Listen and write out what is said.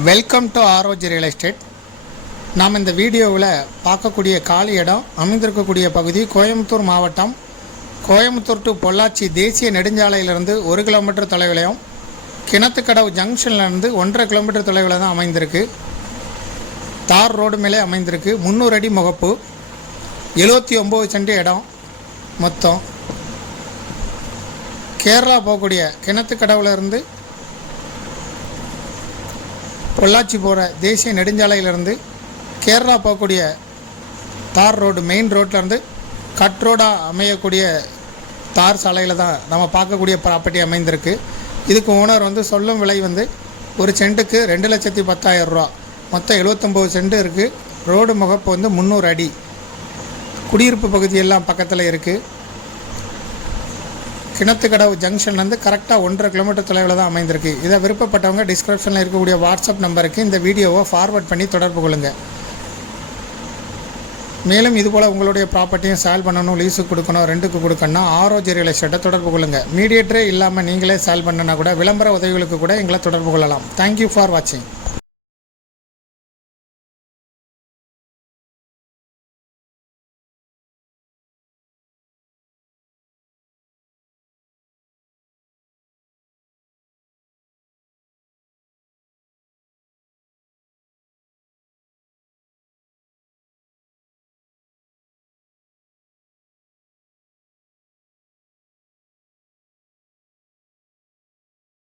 Welcome to ஆரோஜி real estate. நாம் இந்த வீடியோவில் பார்க்கக்கூடிய காலி இடம் அமைந்திருக்கக்கூடிய பகுதி கோயம்புத்தூர் மாவட்டம், கோயம்புத்தூர் டு பொள்ளாச்சி தேசிய நெடுஞ்சாலையிலிருந்து 1 கிலோமீட்டர் தொலைவிலையும், கிணத்துக்கடவு ஜங்ஷன்லேருந்து 1.5 கிலோமீட்டர் தொலைவில் தான் அமைந்திருக்கு. தார் ரோடு மேலே அமைந்திருக்கு. 300 அடி முகப்பு, 79 சென்ட் இடம் மொத்தம். கேரளா போகக்கூடிய கிணத்துக்கடவுலேருந்து பொள்ளாச்சி போகிற தேசிய நெடுஞ்சாலையிலிருந்து கேரளா போகக்கூடிய தார் ரோடு மெயின் ரோட்லேருந்து கட் ரோடாக அமையக்கூடிய தார் சாலையில் தான் நம்ம பார்க்கக்கூடிய ப்ராப்பர்ட்டி அமைந்திருக்கு. இதுக்கு ஓனர் சொல்லும் விலை ஒரு சென்ட்டுக்கு 2,10,000 ரூபா. மொத்தம் 79 சென்ட் இருக்குது. ரோடு முகப்பு 300 அடி. குடியிருப்பு பகுதியெல்லாம் பக்கத்தில் இருக்குது. கிணத்துக்கடவு ஜங்ஷன்லேருந்து கரெக்டாக 1.5 கிலோமீட்டர் தொலைவில் தான் அமைந்திருக்கு. இதை விருப்பப்பட்டவங்க டிஸ்கிரிப்ஷனில் இருக்கக்கூடிய வாட்ஸ்அப் நம்பருக்கு இந்த வீடியோவை ஃபார்வர்ட் பண்ணி தொடர்பு கொள்ளுங்கள். மேலும் இதுபோல் உங்களுடைய ப்ராப்பர்ட்டியும் சேல் பண்ணணும், லீஸுக்கு கொடுக்கணும், ரெண்டுக்கு கொடுக்கணும்னா ஆரோஜி ரியல் எஸ்டேட்டை தொடர்பு கொள்ளுங்கள். மீடியேட்டரே இல்லாமல் நீங்களே சேல் பண்ணனா கூட விளம்பர உதவிகளுக்கு கூட எங்களை தொடர்பு கொள்ளலாம். தேங்க்யூ ஃபார் வாட்சிங்.